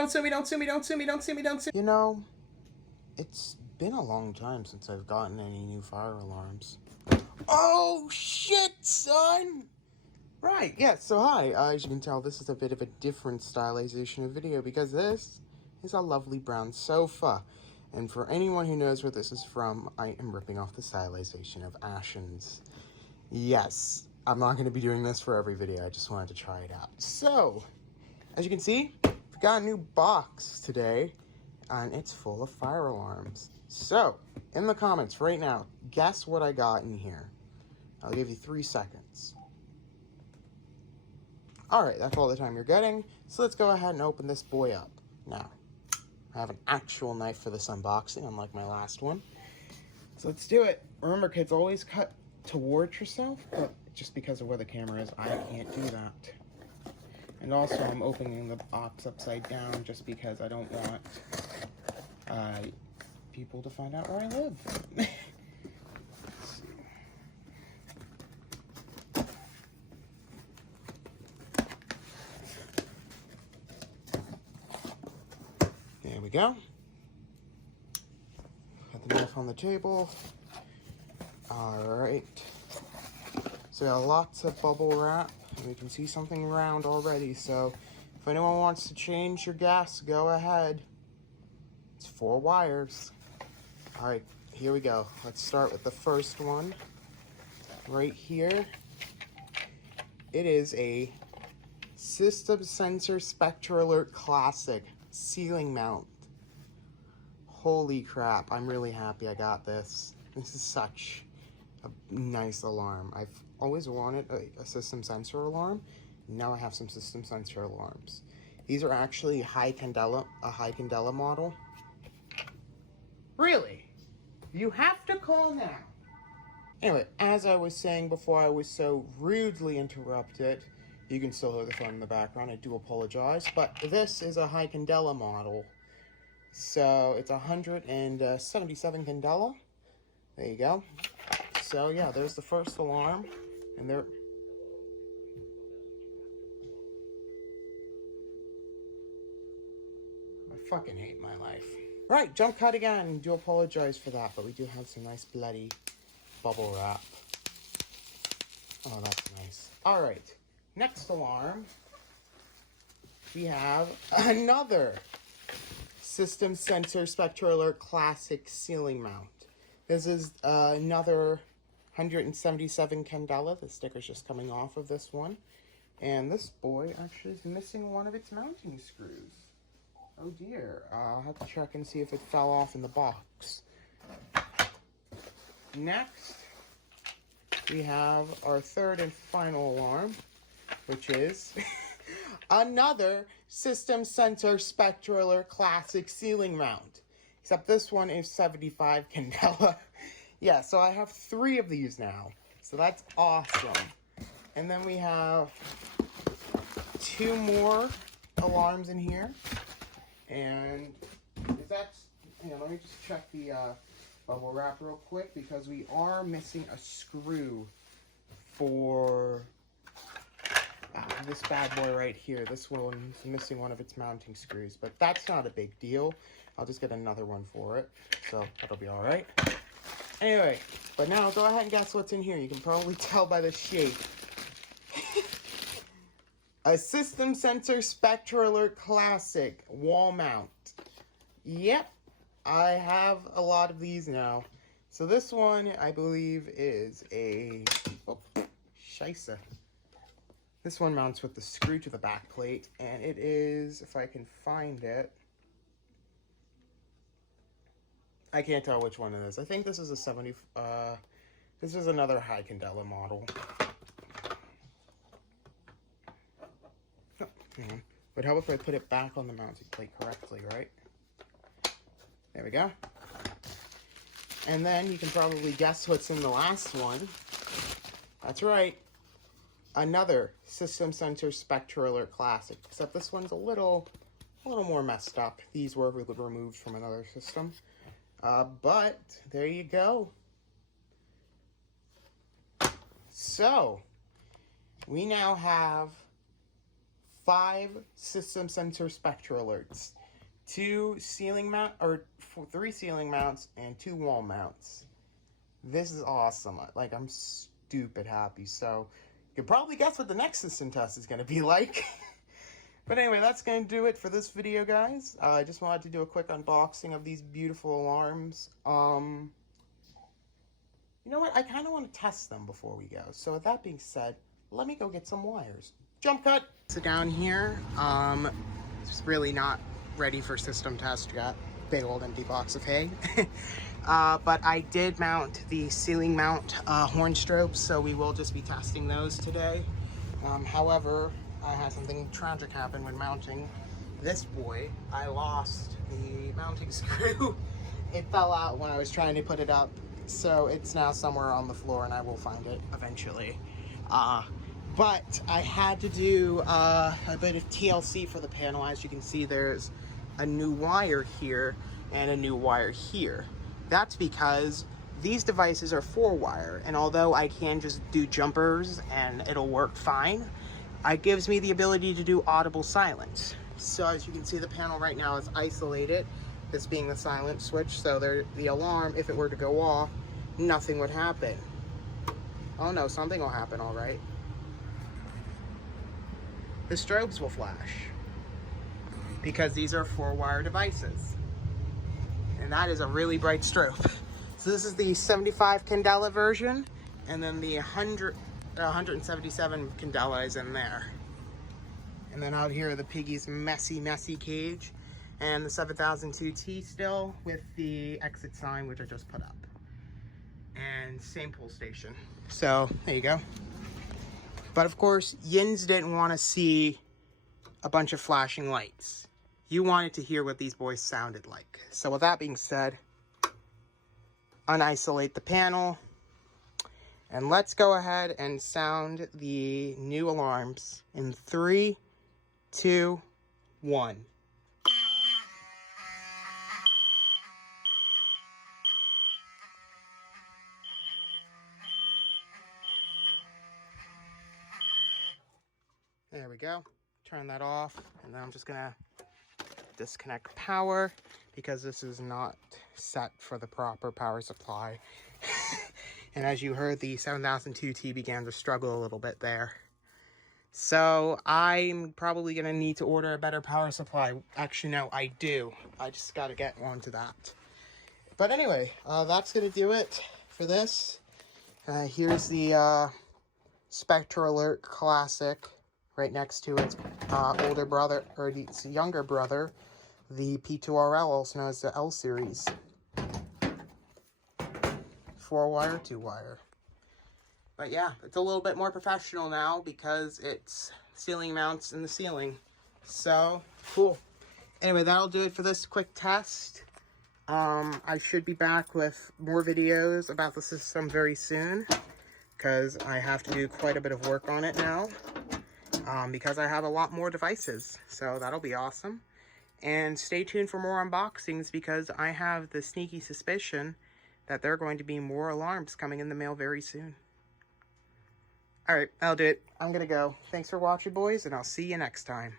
don't sue me, don't sue me, don't sue me, don't sue me, don't sue me. You know, it's been a long time since I've gotten any new fire alarms. Oh, shit, son! Right, yeah, so hi. As you can tell, this is a bit of a different stylization of video because this is a lovely brown sofa. And for anyone who knows where this is from, I am ripping off the stylization of Ashens. Yes, I'm not going to be doing this for every video, I just wanted to try it out. So, as you can see, we got a new box today, and it's full of fire alarms. So, in the comments right now, guess what I got in here. I'll give you 3 seconds. Alright, that's all the time you're getting, so let's go ahead and open this boy up. Now, I have an actual knife for this unboxing, unlike my last one. So let's do it. Remember, kids, always cut towards yourself, but just because of where the camera is, I can't do that. And also, I'm opening the box upside down just because I don't want people to find out where I live. There we go. Got the knife on the table. Alright. So we got lots of bubble wrap. And we can see something round already. So if anyone wants to change your gas, go ahead. It's 4 wires. Alright, here we go. Let's start with the first one. Right here. It is a System Sensor Spectra Alert Classic ceiling mount. Holy crap, I'm really happy I got this. This is such a nice alarm. I've always wanted a system sensor alarm. Now I have some system sensor alarms. These are actually a high candela model. Really? You have to call now. Anyway, as I was saying before I was so rudely interrupted, you can still hear the phone in the background. I do apologize, but this is a high candela model. So it's 177 candela. There you go. So yeah, there's the first alarm, and there. I fucking hate my life. Right, jump cut again. Do apologize for that, but we do have some nice bloody bubble wrap. Oh, that's nice. All right, next alarm. We have another System Sensor Spectra Alert Classic ceiling mount. This is another 177 candela. The sticker's just coming off of this one. And this boy actually is missing one of its mounting screws. Oh dear. I'll have to check and see if it fell off in the box. Next, we have our third and final alarm, which is another System Sensor Spectra Alert Classic ceiling mount. Except this one is 75 candela. Yeah, so I have 3 of these now. So that's awesome. And then we have 2 more alarms in here. And that's, let me just check the bubble wrap real quick, because we are missing a screw for this bad boy right here. This one's missing one of its mounting screws, but that's not a big deal. I'll just get another one for it, so that'll be all right. Anyway, but now go ahead and guess what's in here. You can probably tell by the shape. A System Sensor Spectra Alert Classic wall mount. Yep, I have a lot of these now. So this one, I believe, is a... Oh, scheisse. This one mounts with the screw to the back plate, and it is, if I can find it, I can't tell which one it is. I think this is a 70, this is another high candela model. Oh, but how if I put it back on the mounting plate correctly, right? There we go. And then you can probably guess what's in the last one. That's right. Another System Sensor Spectra Alert Classic, except this one's a little more messed up. These were removed from another system. But there you go. So, we now have 5 system sensor spectral alerts, 3 ceiling mounts, and 2 wall mounts. This is awesome. Like, I'm stupid happy. So you can probably guess what the next system test is going to be like. But anyway, that's going to do it for this video, guys. I just wanted to do a quick unboxing of these beautiful alarms. You know what? I kind of want to test them before we go. So with that being said, let me go get some wires. Jump cut! So down here, it's really not ready for system test yet. Big old empty box of hay. But I did mount the ceiling mount horn strobes, so we will just be testing those today. However, I had something tragic happen when mounting this boy. I lost the mounting screw. It fell out when I was trying to put it up, so it's now somewhere on the floor and I will find it eventually. But I had to do a bit of TLC for the panel. As you can see, there's a new wire here and a new wire here. That's because these devices are 4-wire, and although I can just do jumpers and it'll work fine, it gives me the ability to do audible silence. So as you can see, the panel right now is isolated, this being the silent switch, so the alarm, if it were to go off, nothing would happen. Oh no, something will happen, all right. The strobes will flash because these are 4-wire devices. And that is a really bright strobe. So this is the 75 candela version, and then the 177 candela is in there. And then out here, the piggy's messy cage, and the 7002T still with the exit sign, which I just put up. And same pull station. So there you go. But of course, Yins didn't want to see a bunch of flashing lights. You wanted to hear what these boys sounded like. So with that being said, unisolate the panel, and let's go ahead and sound the new alarms in 3, 2, 1. There we go. Turn that off, and then I'm just gonna disconnect power because this is not set for the proper power supply. And as you heard, the 7002T began to struggle a little bit there. So I'm probably gonna need to order a better power supply. Actually, no, I do. I just gotta get onto that. But anyway, that's gonna do it for this. Here's the Spectral Alert Classic right next to its older brother, or its younger brother, the P2RL, also known as the L series. 4-wire, 2-wire. But yeah, it's a little bit more professional now because it's ceiling mounts in the ceiling. So, cool. Anyway, that'll do it for this quick test. I should be back with more videos about the system very soon, because I have to do quite a bit of work on it now, because I have a lot more devices. So that'll be awesome. And stay tuned for more unboxings, because I have the sneaky suspicion that there are going to be more alarms coming in the mail very soon. Alright, that'll do it. I'm gonna go. Thanks for watching, boys, and I'll see you next time.